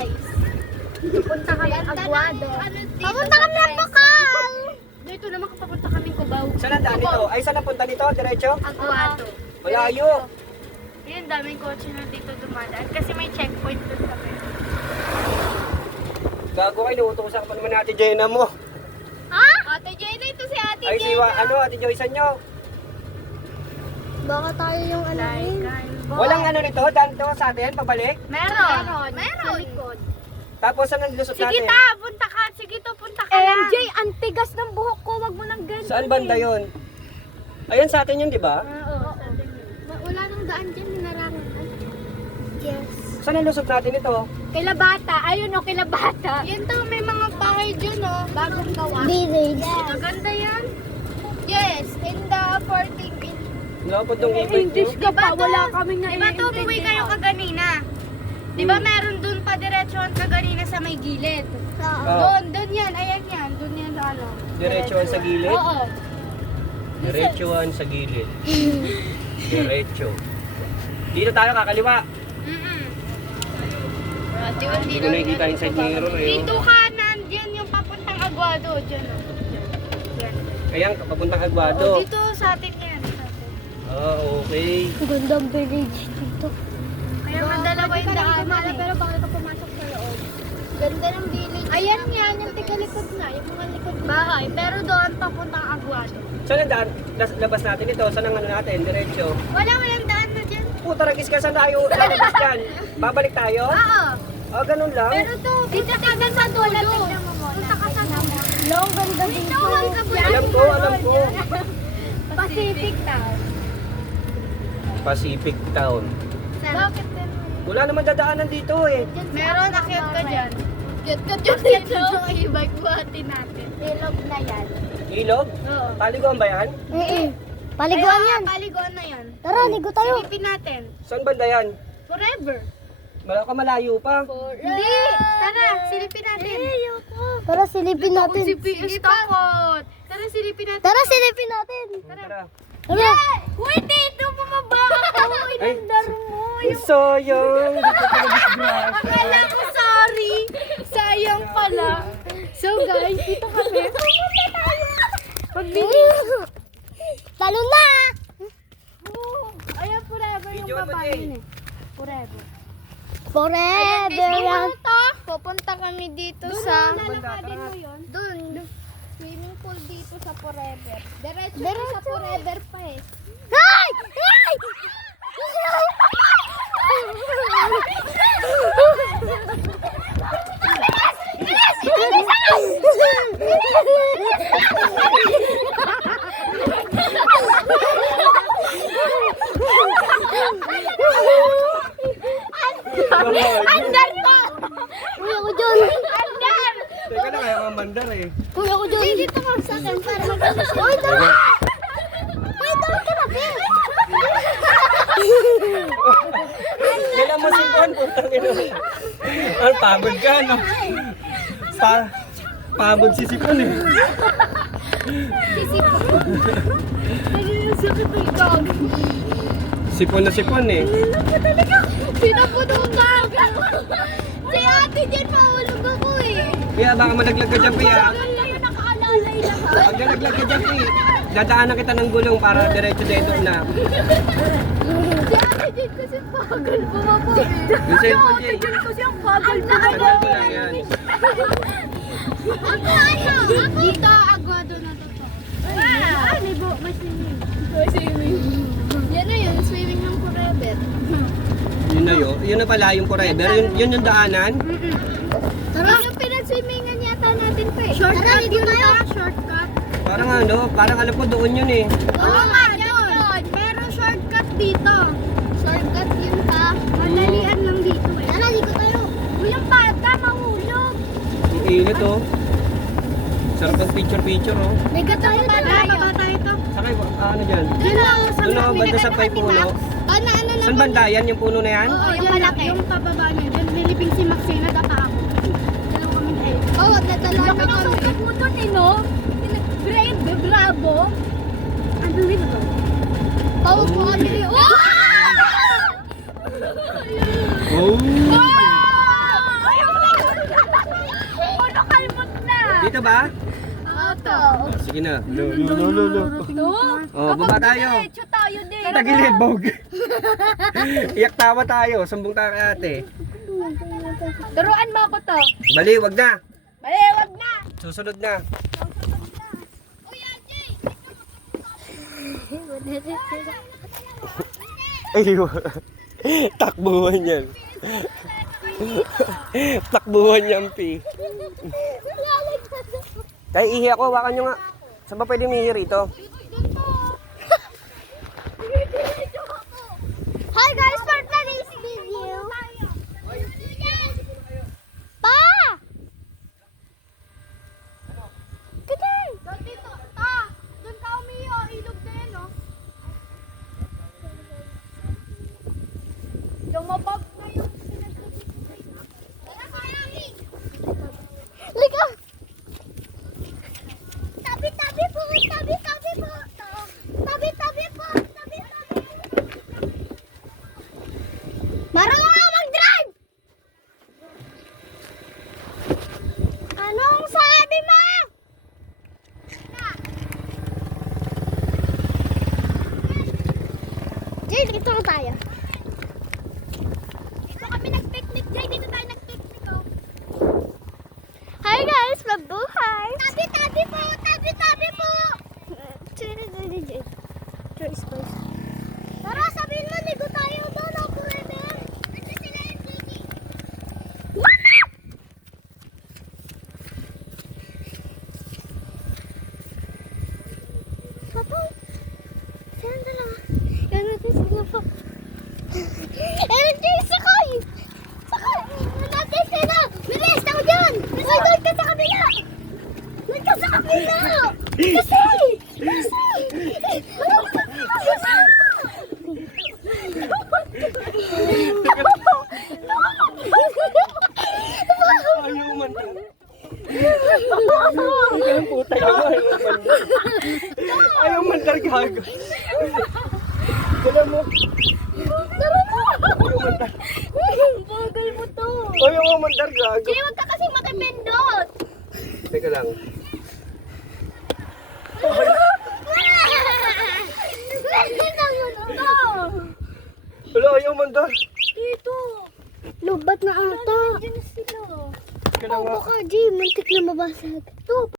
guys. Pupunta kami Aguado. Papunta kami ng Bacau. Dito naman papunta kami Cubao. Saan ang daan nito? Ay, saan ang punta nito? Diretso? Aguado. Malayo. Yun, daming kotse na dito dumadaan. Kasi may checkpoint doon kami. Gago kayo, inuutosan pa naman ni Ate Jenna mo. Ha? Ate Jenna, ito si Ate Ay, siwa, ano, Ate Joyce nyo? Baka tayo yung ano yun. Walang ano nito, daan to sa atin, pabalik. Meron. Sa likod. Tapos saan ang lusot Sige natin? ta, punta ka. Sige to, punta ka lang. MJ, ang tigas ng buhok ko. Wag mo nang ganyan. Saan banda yun? Ayan sa atin yun, di ba? Oo. Wala nang daan dyan. Hinarangan. Yes. Saan ang lusot natin ito? Kila Bata. Ayun o, kila Bata. Yan to, may mga bahay dyan o. Bagong gawa. Village. Maganda yan. Yes, in the 14 inch. Lapod ng e-bike nyo. ka pa, wala kaming na. Diba to, umuwi kayo kaganina? Diba meron dun pa diretsuhan kaganina sa may gilid? Oo. Doon yan, ayan yan. Doon yan sa ano. Diretsuhan sa gilid? Oo. Diretsuhan sa gilid. Diretso. Dito tayo kakaliwa. Hindi ko nakikita yung side mirror eh. Dito kanan, dyan yung papuntang Aguado. Dyan o. Dyan. Ayan, papuntang Aguado. Oh, dito sa atin yan. Sa atin. Ah, okay. Gandang village dito. Kaya madalawa yung daanan eh. Pero baka ka pumasok sa loob. Ganda ng village. Ayan yan, yung tikalikod na. Yung mga likod na. Bahay, pero doon papuntang Aguado. Saan ang daan? Labas natin ito. Saan ang ano natin? Diretso. Walang daan na dyan. Puta, ragis ka. Saan tayo? Lalabas dyan. Babalik tayo? Oo. Ah, ganun lang. Pero to, dito ka sa dulo. Punta ka sa dulo. Long ganda dito. Alam ko, alam ko. Pacific Town. Pacific Town. Bakit din? Wala naman dadaanan dito eh. Meron, akyat ka dyan. Akyat ka dyan dito. Yung e-bike buhatin natin. Ilog na yan. Ilog? Oo. Paliguan ba yan? Paliguan yan. Paliguan na yan. Tara, ligo tayo. Silipin natin. Saan banda yan? Forever. Malayo pa. Hindi. Tara, silipin natin. Tara, silipin natin. Takot. Tara, silipin natin. Tara, silipin natin. Tara. Tara. Wait, dito bumaba ako. Ay, Inandar mo. sayang. Hindi ko pala disgrasya. Akala ko sorry. Sayang pala. So guys, dito kami. Talo na! Ayan, forever yung Videoan mo, baba Jay. yun eh. Forever. Forever young. Pupunta kami dito sa... Lalakadin mo yun? Doon. Swimming pool dito sa Forever. Diretso Diretso. sa Forever pa eh. Ay! Ay! Andar ko! Kuya ko dyan. Andar! Teka lang, ayaw ang mandar eh. Kuya ko dyan. Dito ka sa akin para maganda siya. Uy, tara! Uy, tara ka na, Be. Kailan mo sipon? Putang ino. Ano, pagod ka, no? Pagod si sipon eh. Sipon na sipon eh. Pinaputukan! Si ate dyan mahulog ako eh. Kaya baka malaglag ka dyan, Pia. Ganun lang yung nakaalalay lang. Pag nalaglag ka dyan, Pia, dadaanan kita ng gulong para diretso-dedo na. Si ate dyan kasi pagal bumapo eh. Yung cellphone, Jay. Kasi ang pagal Tagal bumapo. ko lang yan. Dito, Aguado na to. Ay, may swimming. May swimming. Yan na yun, swimming ng Forever. Yun na yun. Yun na pala yung forever. Yun yung daanan. Tara. Yung pinag-swimmingan yata natin pa eh. Shortcut yun na. Shortcut. Parang ano, parang alam ko doon yun eh. Oo nga, yun. Meron shortcut dito. Shortcut yun pa. Madalian lang dito eh. Tara, ligo tayo. Yung bata, mahulog. Ang init oh. Sarap ang picture oh. Ligo tayo tayo. Baba tayo to. Sakay ko, ano dyan? Doon lang. Doon ako banda sa pay puno. Ano na Saan banda yan? Yung puno na yan? Oo, yung malaki. Yung pababa niya. Doon niliping si Maxine, nagapa ako. Dalawa kami na eh. Oo, nadala na kami. Laki ng sukat mo doon eh, no? Grade, bravo. Ano yun ito? Pawag mo kami. Oh! Ayaw ka? Auto. Sige na. Lo. Oh, baba tayo. Diretso tayo din. Tagilid, bog. Iyak tawa tayo. Sumbong tayo kay ate. Turuan mo ako to. Bali, wag na. Bale, wag na. Susunod na. Ay, takbuhan yan. Takbuhan yan, Pi. Kaya ihi ako, hawakan nyo nga. Saan ba pwede umihi rito? Hi guys, for today's video. Pa! Today! Doon dito. Ta! Doon ka umiyo. Ilog na yan, no? Lumabag na yung Liga! Tabi-tabi po! Tabi-tabi po! Tabi-tabi po! Tabi-tabi! Marunong ako mag-drive! Anong sabi mo? Jay, dito na tayo. Dito kami nag-picnic, Jay. Dito tayo nag-picnic, oh. Hi guys, mabuhay! Tabi-tabi po! Tabi-tabi po! Choice boys. Tara, sabihin mo, ligo tayo doon, oh, forever! Ito sila yung Gigi. Mama! Papa! Saan dalawa? Yan natin sila po. Jay, sakay! Sakay! Natin sila! Bilis, tao dyan! Uy, doon ka sa kabila! Doon ka sa kabila! Kasi! Kasi! Ayaw man. Ayaw puta yun. Ayaw man. Ayaw man targago. Dala mo. Ayaw man targago. Bagal mo to. Ayaw man targago. Jay, wag ka kasi makipindot. Teka lang. Wala, ayaw man tar. Dito. Lubat na ata. Diyan sila. Teka lang nga. Baka, Jay, muntik na mabasag. Ito,